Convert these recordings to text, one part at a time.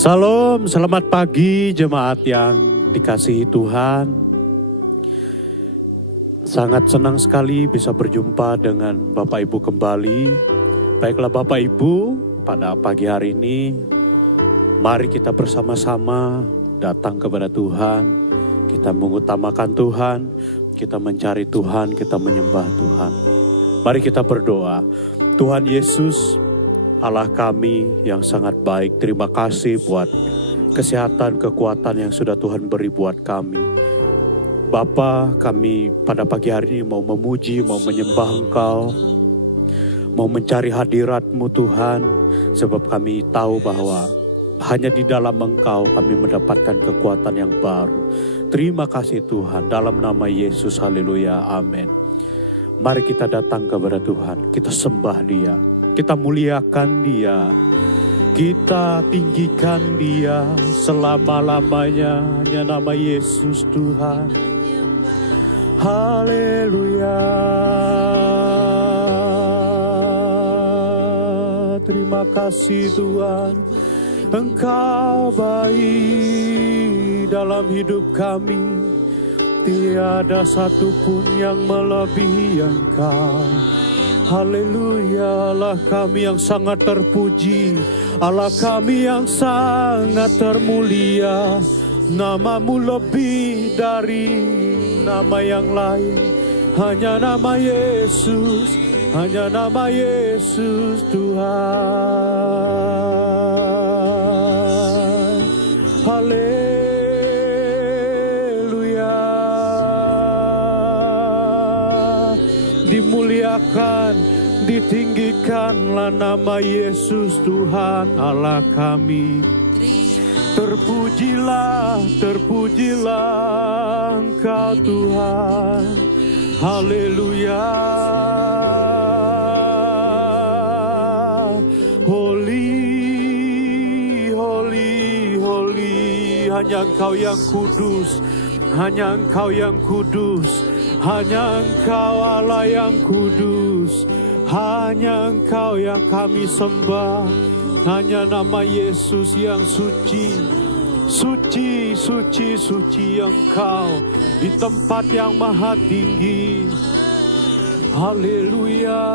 Salam, selamat pagi jemaat yang dikasihi Tuhan. Sangat senang sekali bisa berjumpa dengan Bapak Ibu kembali. Baiklah Bapak Ibu, pada pagi hari ini mari kita bersama-sama datang kepada Tuhan. Kita mengutamakan Tuhan, kita mencari Tuhan, kita menyembah Tuhan. Mari kita berdoa. Tuhan Yesus, Allah kami yang sangat baik, terima kasih buat kesehatan, kekuatan yang sudah Tuhan beri buat kami. Bapa, kami pada pagi hari ini mau memuji, mau menyembah Engkau, mau mencari hadirat-Mu Tuhan, sebab kami tahu bahwa hanya di dalam Engkau kami mendapatkan kekuatan yang baru. Terima kasih Tuhan, dalam nama Yesus, haleluya, amin. Mari kita datang kepada Tuhan, kita sembah Dia. Kita muliakan Dia, kita tinggikan Dia selama-lamanya, hanya nama Yesus Tuhan. Haleluya. Terima kasih Tuhan, Engkau baik dalam hidup kami. Tiada satupun yang melebihi Engkau. Haleluya, Allah kami yang sangat terpuji, Allah kami yang sangat termulia. Nama-Mu lebih dari nama yang lain, hanya nama Yesus, hanya nama Yesus Tuhan. Haleluya, dimuliakan, ditinggikanlah nama Yesus Tuhan Allah kami. Terpujilah, terpujilah Engkau Tuhan. Haleluya. Holy, holy, holy. Hanya Engkau yang kudus, hanya Engkau yang kudus. Hanya Engkau Allah yang kudus, hanya Engkau yang kami sembah, hanya nama Yesus yang suci, suci, suci, suci Engkau di tempat yang maha tinggi. Haleluya.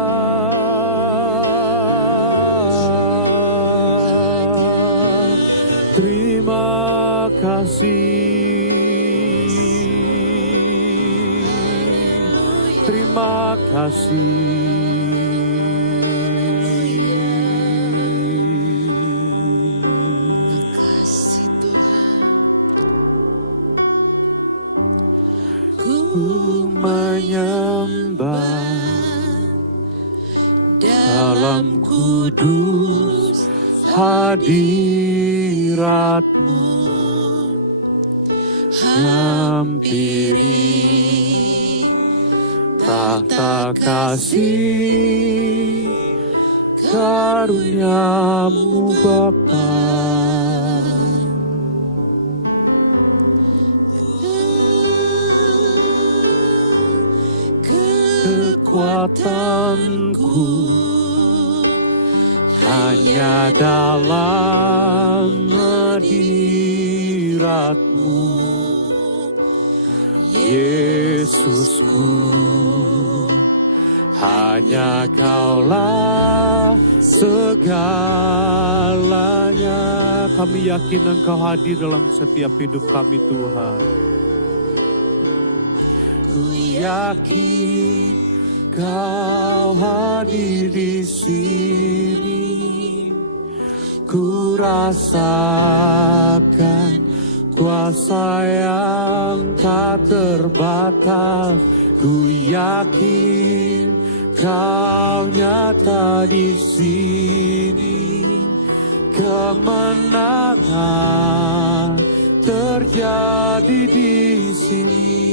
Terima kasih. Terima kasih. Kasih Tuhan. Ku menyembah dalam kudus hadirat-Mu, hampiri tahta kasih karunia-Mu Bapa. Kekuatanku hanya dalam hadirat-Mu, Yesusku. Hanya Kaulah segalanya. Kami yakin Engkau hadir dalam setiap hidup kami Tuhan. Ku yakin Kau hadir di sini. Ku rasakan kuasa yang tak terbatas. Ku yakin Kau nyata di sini. Kemenangan terjadi di sini.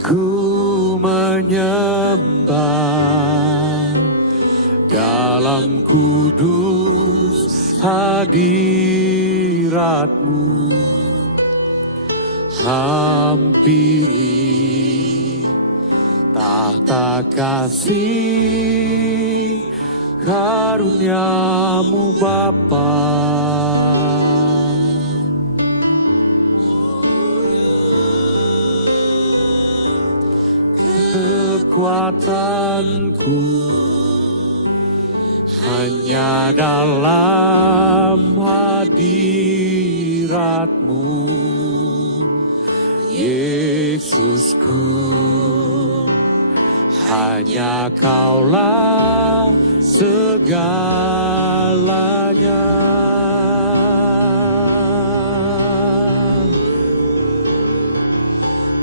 Ku menyembah dalam kudus hadirat-Mu, hampiri tahta kasih karunia-Mu Bapa. Kekuatanku hanya dalam hadirat-Mu, Yesusku. Hanya Kaulah segalanya.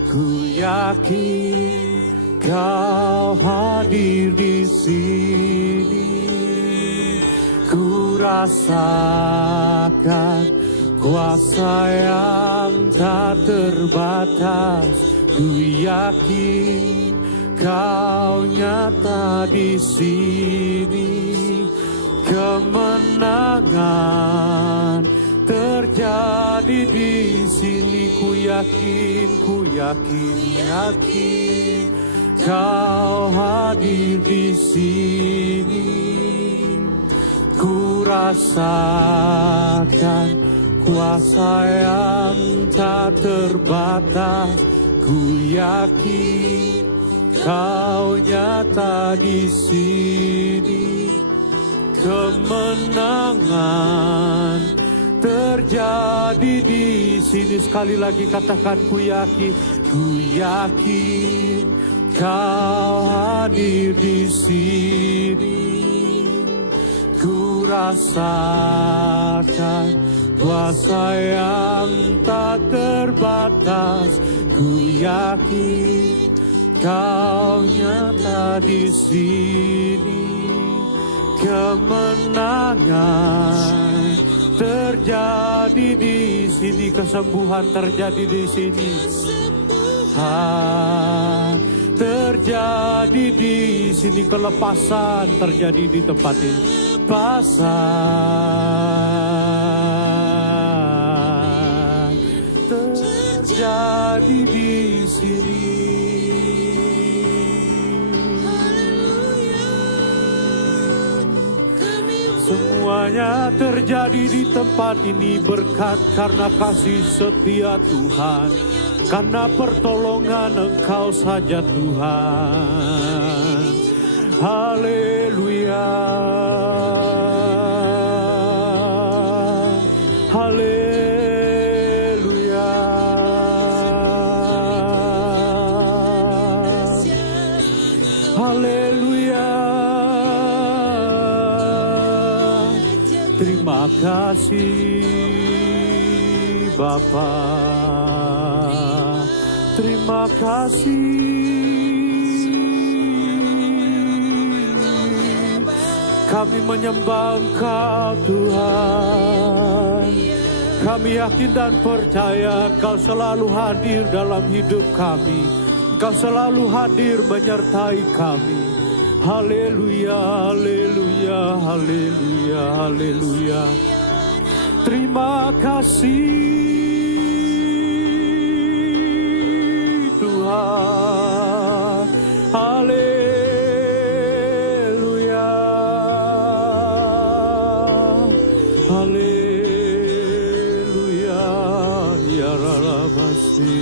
Ku yakin Kau hadir di sini. Ku rasakan kuasa yang tak terbatas. Ku yakin Kau nyata di sini. Kemenangan terjadi di sini. Ku yakin Kau hadir di sini. Ku rasakan kuasa yang tak terbatas. Ku yakin Kau nyata di sini. Kemenangan terjadi di sini. Sekali lagi katakan, ku yakin Kau hadir di sini. Ku rasakan kuasa yang tak terbatas. Ku yakin Kau nyata di sini. Kemenangan terjadi di sini. Kesembuhan terjadi di sini. Terjadi di sini. Kelepasan terjadi di tempat ini. Pasang terjadi di sini. Semuanya terjadi di tempat ini berkat karena kasih setia Tuhan, karena pertolongan Engkau saja Tuhan. Haleluya, haleluya, haleluya. Terima kasih Bapa, terima kasih. Kami menyembah Engkau Tuhan. Kami yakin dan percaya Engkau selalu hadir dalam hidup kami. Engkau selalu hadir menyertai kami. Haleluya, haleluya, haleluya, haleluya. Terima kasih Tuhan. Haleluya, haleluya. Ya Rabasi,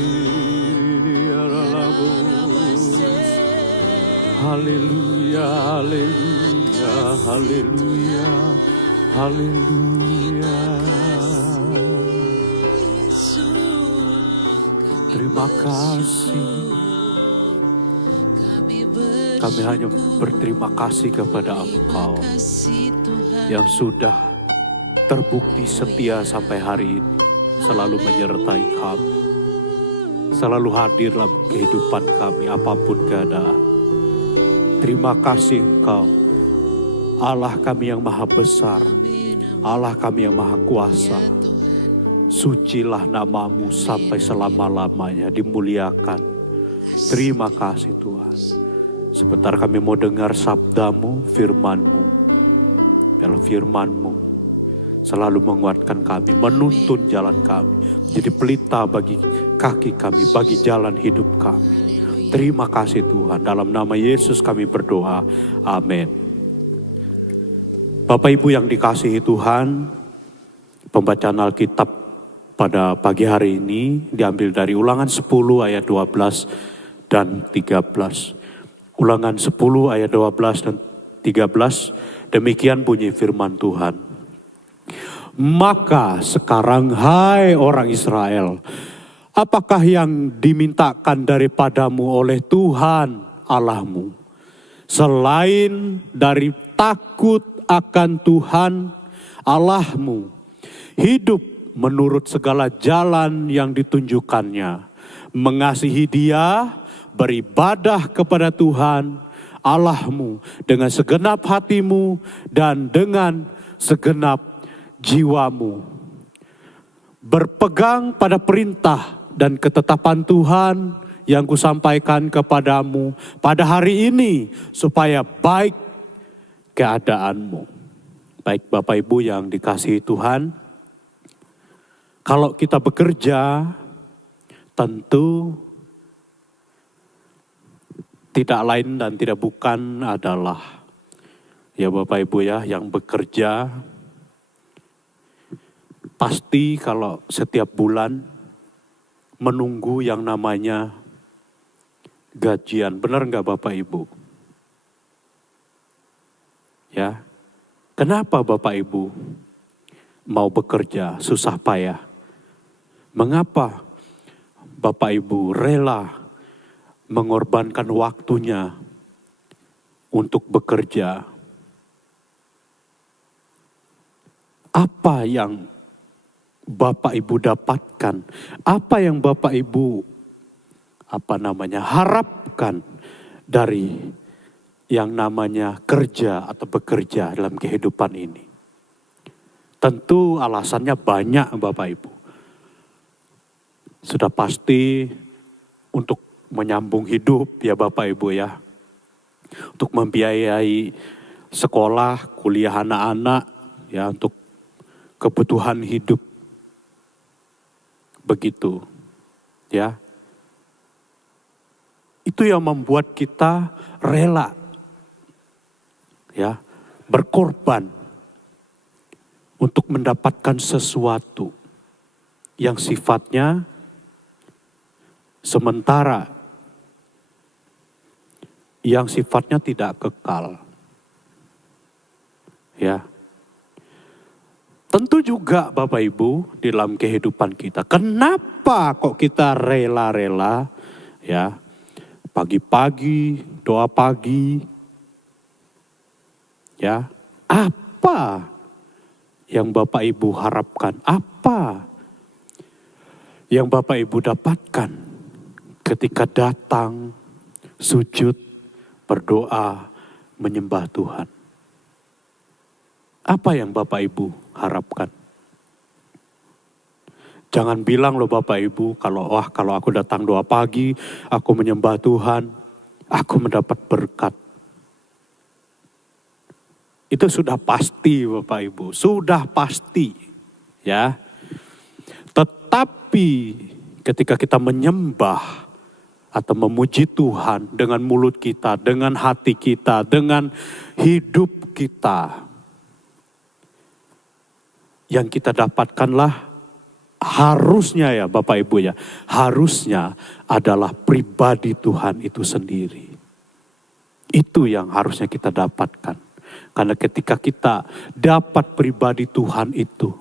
ya Rabus. Haleluya, haleluya, haleluya, haleluya. Terima kasih. Kami hanya berterima kasih kepada Engkau yang sudah terbukti setia sampai hari ini, selalu menyertai kami, selalu hadir dalam kehidupan kami apapun keadaan. Terima kasih Engkau, Allah kami yang maha besar, Allah kami yang maha kuasa. Sucilah nama-Mu sampai selama-lamanya, dimuliakan. Terima kasih Tuhan. Sebentar kami mau dengar sabda-Mu, firman-Mu. Biar firman-Mu selalu menguatkan kami, menuntun jalan kami, jadi pelita bagi kaki kami, bagi jalan hidup kami. Terima kasih Tuhan. Dalam nama Yesus kami berdoa. Amin. Bapak Ibu yang dikasihi Tuhan, pembacaan Alkitab pada pagi hari ini diambil dari Ulangan 10 ayat 12 dan 13. Ulangan 10 ayat 12 dan 13, demikian bunyi firman Tuhan. Maka sekarang hai orang Israel, apakah yang dimintakan daripadamu oleh Tuhan Allahmu, selain dari takut akan Tuhan Allahmu, hidup menurut segala jalan yang ditunjukkannya, mengasihi Dia, beribadah kepada Tuhan Allahmu dengan segenap hatimu dan dengan segenap jiwamu, berpegang pada perintah dan ketetapan Tuhan yang kusampaikan kepadamu pada hari ini, supaya baik keadaanmu. Baik Bapak Ibu yang dikasihi Tuhan, kalau kita bekerja, tentu tidak lain dan tidak bukan adalah, ya Bapak Ibu ya, yang bekerja pasti kalau setiap bulan menunggu yang namanya gajian. Benar nggak Bapak Ibu? Ya, kenapa Bapak Ibu mau bekerja susah payah? Mengapa Bapak Ibu rela mengorbankan waktunya untuk bekerja? Apa yang Bapak Ibu dapatkan? Apa yang Bapak Ibu harapkan dari yang namanya kerja atau bekerja dalam kehidupan ini? Tentu alasannya banyak Bapak Ibu. Sudah pasti untuk menyambung hidup ya Bapak Ibu ya. Untuk membiayai sekolah, kuliah anak-anak ya, untuk kebutuhan hidup. Begitu ya. Itu yang membuat kita rela ya, berkorban untuk mendapatkan sesuatu yang sifatnya sementara, yang sifatnya tidak kekal. Ya. Tentu juga Bapak Ibu dalam kehidupan kita, kenapa kok kita rela-rela ya, pagi-pagi, doa pagi, ya, apa yang Bapak Ibu harapkan, apa yang Bapak Ibu dapatkan ketika datang, sujud, berdoa, menyembah Tuhan? Apa yang Bapak Ibu harapkan? Jangan bilang loh Bapak Ibu, kalau aku datang doa pagi, aku menyembah Tuhan, aku mendapat berkat. Itu sudah pasti Bapak Ibu, sudah pasti ya. Tetapi ketika kita menyembah atau memuji Tuhan dengan mulut kita, dengan hati kita, dengan hidup kita, yang kita dapatkanlah harusnya ya Bapak Ibu ya, harusnya adalah pribadi Tuhan itu sendiri. Itu yang harusnya kita dapatkan. Karena ketika kita dapat pribadi Tuhan itu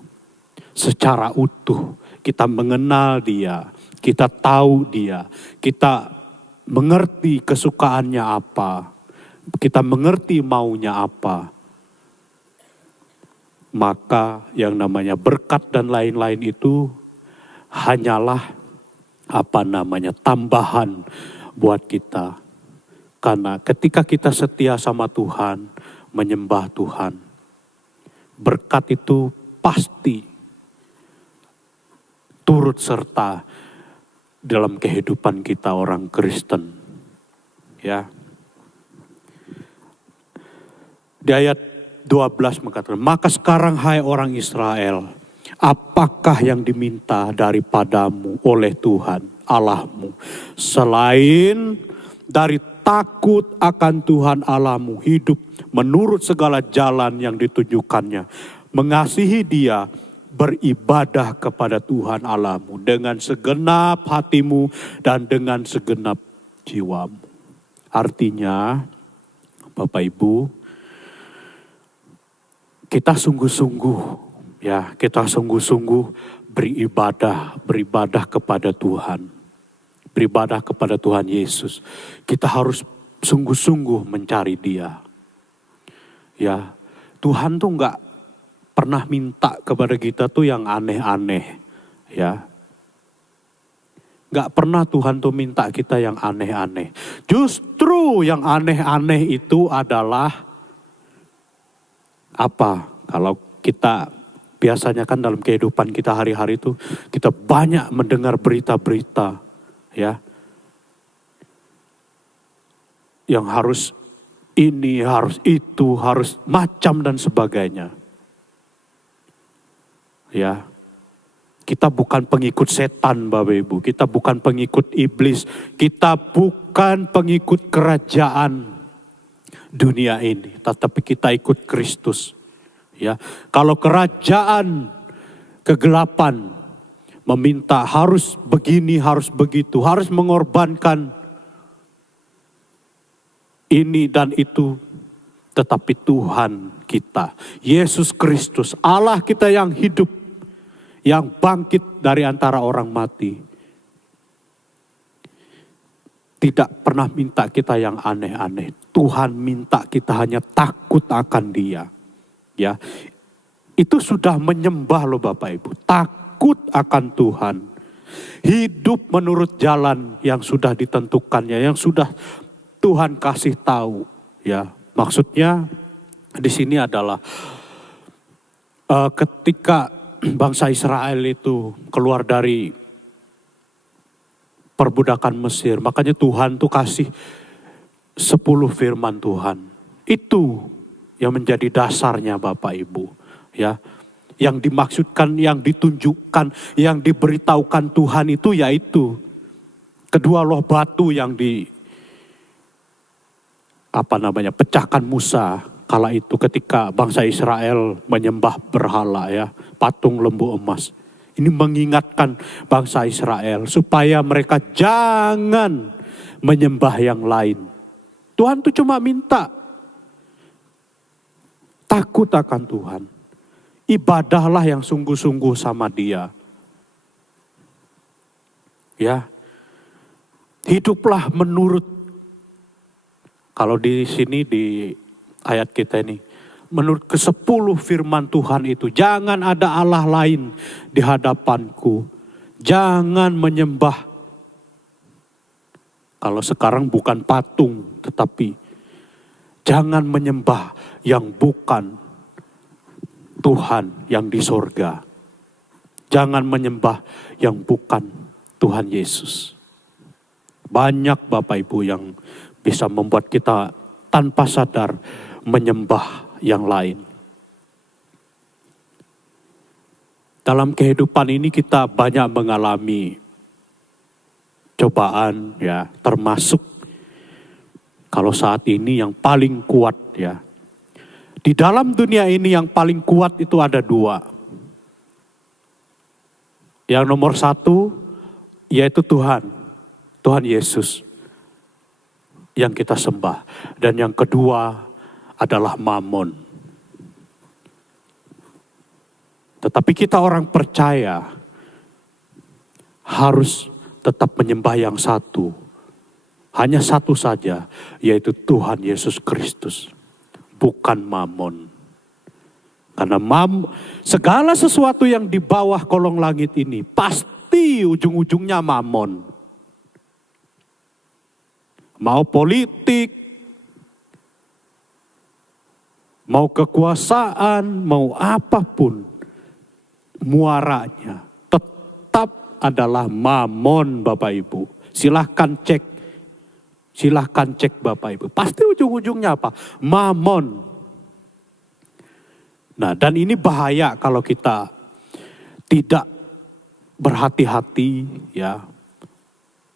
secara utuh, kita mengenal Dia, kita tahu Dia, kita mengerti kesukaannya apa, kita mengerti maunya apa, maka yang namanya berkat dan lain-lain itu hanyalah tambahan buat kita. Karena ketika kita setia sama Tuhan, menyembah Tuhan, berkat itu pasti turut serta dalam kehidupan kita orang Kristen. Ya. Di ayat 12 mengatakan, maka sekarang hai orang Israel, apakah yang diminta daripadamu oleh Tuhan Allahmu, selain dari takut akan Tuhan Allahmu, hidup menurut segala jalan yang ditunjukkannya, mengasihi Dia, beribadah kepada Tuhan Allahmu dengan segenap hatimu dan dengan segenap jiwamu. Artinya, Bapak Ibu, kita sungguh-sungguh beribadah kepada Tuhan. Beribadah kepada Tuhan Yesus. Kita harus sungguh-sungguh mencari Dia. Ya, Tuhan tuh enggak pernah minta kepada kita tuh yang aneh-aneh. Ya. Enggak pernah Tuhan tuh minta kita yang aneh-aneh. Justru yang aneh-aneh itu adalah apa? Kalau kita biasanya kan dalam kehidupan kita hari-hari itu kita banyak mendengar berita-berita, ya, yang harus ini, harus itu, harus macam dan sebagainya. Ya, kita bukan pengikut setan, Bapak Ibu. Kita bukan pengikut iblis. Kita bukan pengikut kerajaan dunia ini, tetapi kita ikut Kristus. Ya, kalau kerajaan kegelapan meminta harus begini, harus begitu, harus mengorbankan ini dan itu, tetapi Tuhan kita, Yesus Kristus, Allah kita yang hidup, yang bangkit dari antara orang mati, tidak pernah minta kita yang aneh-aneh. Tuhan minta kita hanya takut akan Dia. Ya, itu sudah menyembah loh Bapak Ibu. Takut akan Tuhan. Hidup menurut jalan yang sudah ditentukannya, yang sudah Tuhan kasih tahu. Ya, maksudnya di sini adalah ketika bangsa Israel itu keluar dari perbudakan Mesir, makanya Tuhan tuh kasih 10 firman Tuhan. Itu yang menjadi dasarnya Bapak Ibu, ya. Yang dimaksudkan, yang ditunjukkan, yang diberitahukan Tuhan itu yaitu kedua loh batu yang pecahkan Musa kala itu ketika bangsa Israel menyembah berhala, ya, patung lembu emas. Ini mengingatkan bangsa Israel supaya mereka jangan menyembah yang lain. Tuhan tuh cuma minta takut akan Tuhan. Ibadahlah yang sungguh-sungguh sama Dia. Ya. Hiduplah menurut, kalau di sini di ayat kita ini, menurut ke-10 firman Tuhan itu, jangan ada Allah lain di hadapanku. Jangan menyembah. Kalau sekarang bukan patung, tetapi jangan menyembah yang bukan Tuhan yang di sorga. Jangan menyembah yang bukan Tuhan Yesus. Banyak Bapak Ibu yang bisa membuat kita tanpa sadar menyembah yang lain. Dalam kehidupan ini kita banyak mengalami cobaan, ya, termasuk kalau saat ini yang paling kuat, ya. Di dalam dunia ini yang paling kuat itu ada 2. Yang nomor 1 yaitu Tuhan Yesus yang kita sembah. Dan yang kedua adalah Mamon. Tetapi kita orang percaya harus tetap menyembah yang satu. Hanya satu saja, yaitu Tuhan Yesus Kristus. Bukan Mamon. Karena segala sesuatu yang di bawah kolong langit ini pasti ujung-ujungnya Mamon. Mau politik, mau kekuasaan, mau apapun, muaranya tetap adalah Mamon Bapak Ibu. Silahkan cek Bapak Ibu. Pasti ujung-ujungnya apa? Mamon. Nah, dan ini bahaya kalau kita tidak berhati-hati, ya.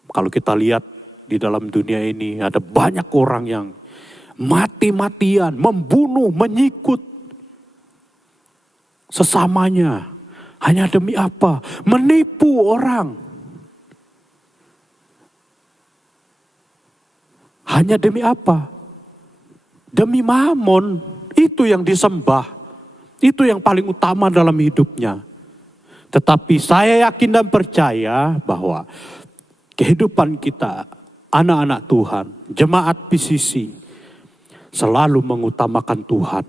Kalau kita lihat di dalam dunia ini ada banyak orang yang mati-matian, membunuh, menyikut sesamanya. Hanya demi apa? Menipu orang. Hanya demi apa? Demi mamon. Itu yang disembah. Itu yang paling utama dalam hidupnya. Tetapi saya yakin dan percaya bahwa kehidupan kita, anak-anak Tuhan, jemaat PCC, selalu mengutamakan Tuhan.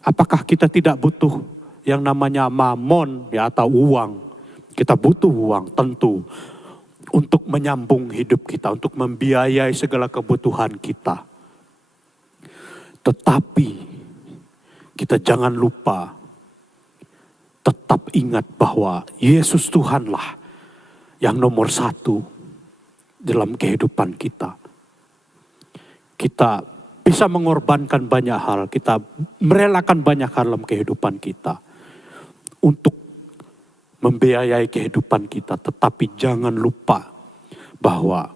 Apakah kita tidak butuh yang namanya mamon ya, atau uang? Kita butuh uang tentu untuk menyambung hidup kita, untuk membiayai segala kebutuhan kita. Tetapi kita jangan lupa, tetap ingat bahwa Yesus Tuhanlah yang nomor satu dalam kehidupan kita. Kita bisa mengorbankan banyak hal, kita merelakan banyak hal dalam kehidupan kita untuk membiayai kehidupan kita. Tetapi jangan lupa bahwa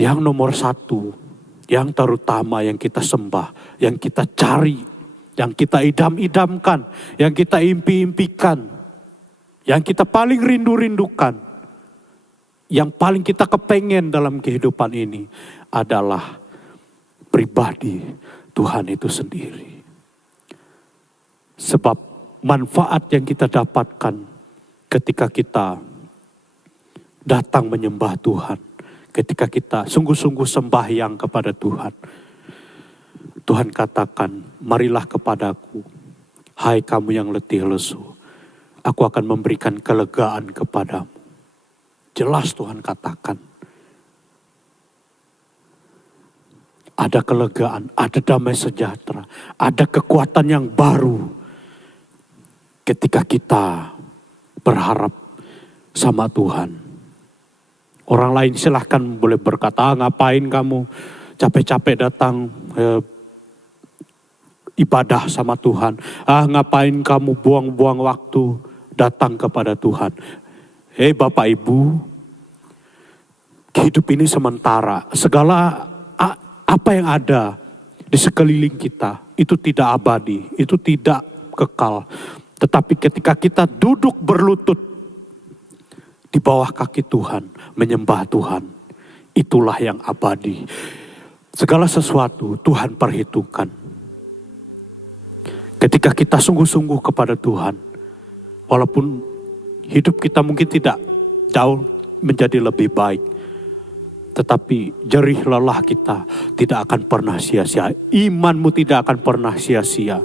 yang nomor satu, yang terutama yang kita sembah, yang kita cari, yang kita idam-idamkan, yang kita impi-impikan, yang kita paling rindu-rindukan, yang paling kita kepengen dalam kehidupan ini adalah pribadi Tuhan itu sendiri. Sebab manfaat yang kita dapatkan ketika kita datang menyembah Tuhan, ketika kita sungguh-sungguh sembahyang kepada Tuhan. Tuhan katakan, marilah kepadaku, hai kamu yang letih lesu, aku akan memberikan kelegaan kepadamu. Jelas Tuhan katakan, ada kelegaan, ada damai sejahtera, ada kekuatan yang baru ketika kita berharap sama Tuhan. Orang lain silahkan boleh berkata, ngapain kamu capek-capek datang ibadah sama Tuhan. Ngapain kamu buang-buang waktu datang kepada Tuhan. Hei Bapak Ibu, hidup ini sementara. Segala apa yang ada di sekeliling kita itu tidak abadi, itu tidak kekal. Tetapi ketika kita duduk berlutut di bawah kaki Tuhan, menyembah Tuhan, itulah yang abadi. Segala sesuatu Tuhan perhitungkan. Ketika kita sungguh-sungguh kepada Tuhan, walaupun hidup kita mungkin tidak jauh menjadi lebih baik, tetapi jerih lelah kita tidak akan pernah sia-sia. Imanmu tidak akan pernah sia-sia.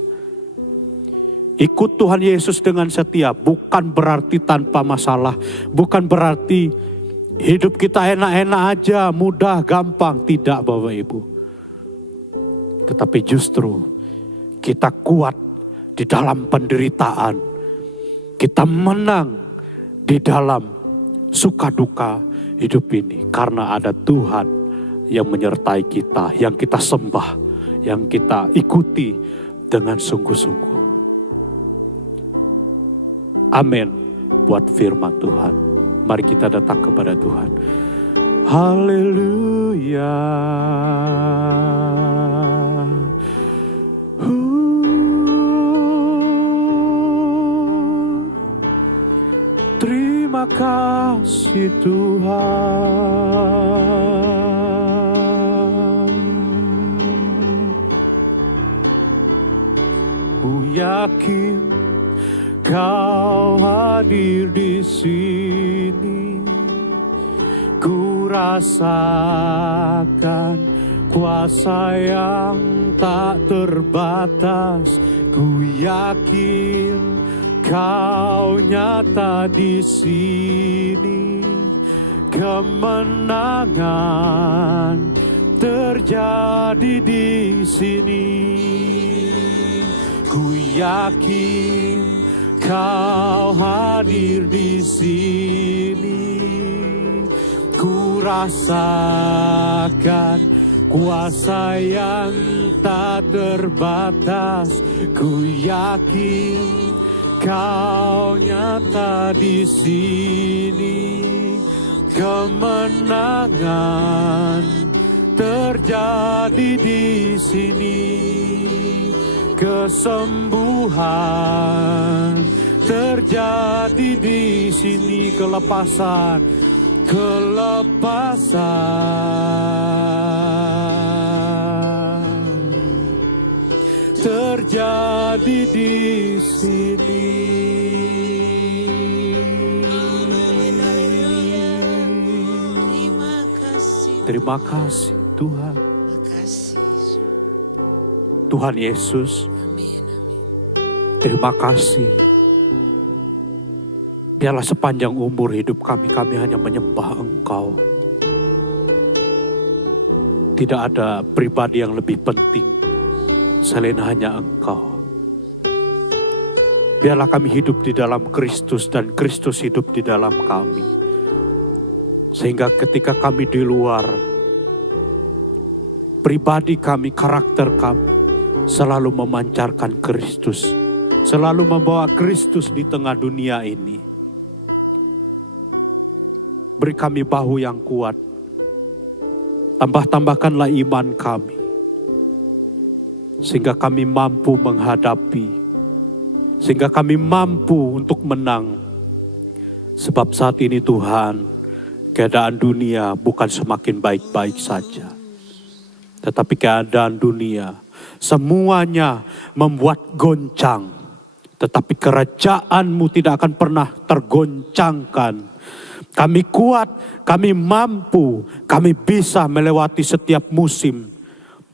Ikut Tuhan Yesus dengan setia bukan berarti tanpa masalah. Bukan berarti hidup kita enak-enak aja, mudah, gampang. Tidak Bapak Ibu. Tetapi justru kita kuat di dalam penderitaan. Kita menang di dalam suka duka hidup ini. Karena ada Tuhan yang menyertai kita, yang kita sembah, yang kita ikuti dengan sungguh-sungguh. Amin buat firman Tuhan. Mari kita datang kepada Tuhan. Haleluya. Terima kasih Tuhan. Ku yakin Kau hadir di sini. Ku rasakan kuasa yang tak terbatas. Ku yakin Kau nyata di sini. Kemenangan terjadi di sini. Ku yakin Kau hadir di sini. Ku rasakan kuasa yang tak terbatas. Ku yakin Kau nyata di sini. kemenangan terjadi di sini, kesembuhan terjadi di sini, kelepasan terjadi di sini. Terima kasih Tuhan. Tuhan Yesus, terima kasih. Biarlah sepanjang umur hidup kami hanya menyembah Engkau. Tidak ada pribadi yang lebih penting selain hanya Engkau. Biarlah kami hidup di dalam Kristus dan Kristus hidup di dalam kami. Sehingga ketika kami di luar, pribadi kami, karakter kami selalu memancarkan Kristus. Selalu membawa Kristus di tengah dunia ini. Beri kami bahu yang kuat. Tambahkanlah iman kami. Sehingga kami mampu menghadapi. Sehingga kami mampu untuk menang. Sebab saat ini Tuhan, keadaan dunia bukan semakin baik-baik saja. Tetapi keadaan dunia semuanya membuat goncang. Tetapi kerajaan-Mu tidak akan pernah tergoncangkan. Kami kuat, kami mampu, kami bisa melewati setiap musim.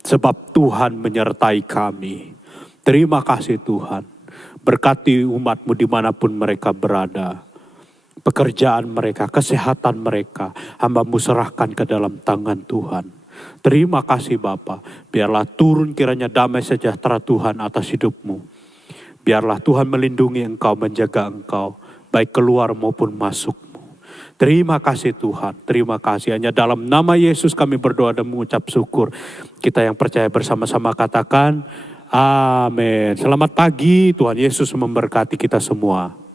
Sebab Tuhan menyertai kami. Terima kasih Tuhan. Berkati umat-Mu dimanapun mereka berada. Pekerjaan mereka, kesehatan mereka, hamba-Mu serahkan ke dalam tangan Tuhan. Terima kasih Bapa. Biarlah turun kiranya damai sejahtera Tuhan atas hidup-Mu. Biarlah Tuhan melindungi Engkau, menjaga Engkau, baik keluar maupun masuk-Mu. Terima kasih Tuhan, terima kasih. Hanya dalam nama Yesus kami berdoa dan mengucap syukur. Kita yang percaya bersama-sama katakan, amin. Selamat pagi, Tuhan Yesus memberkati kita semua.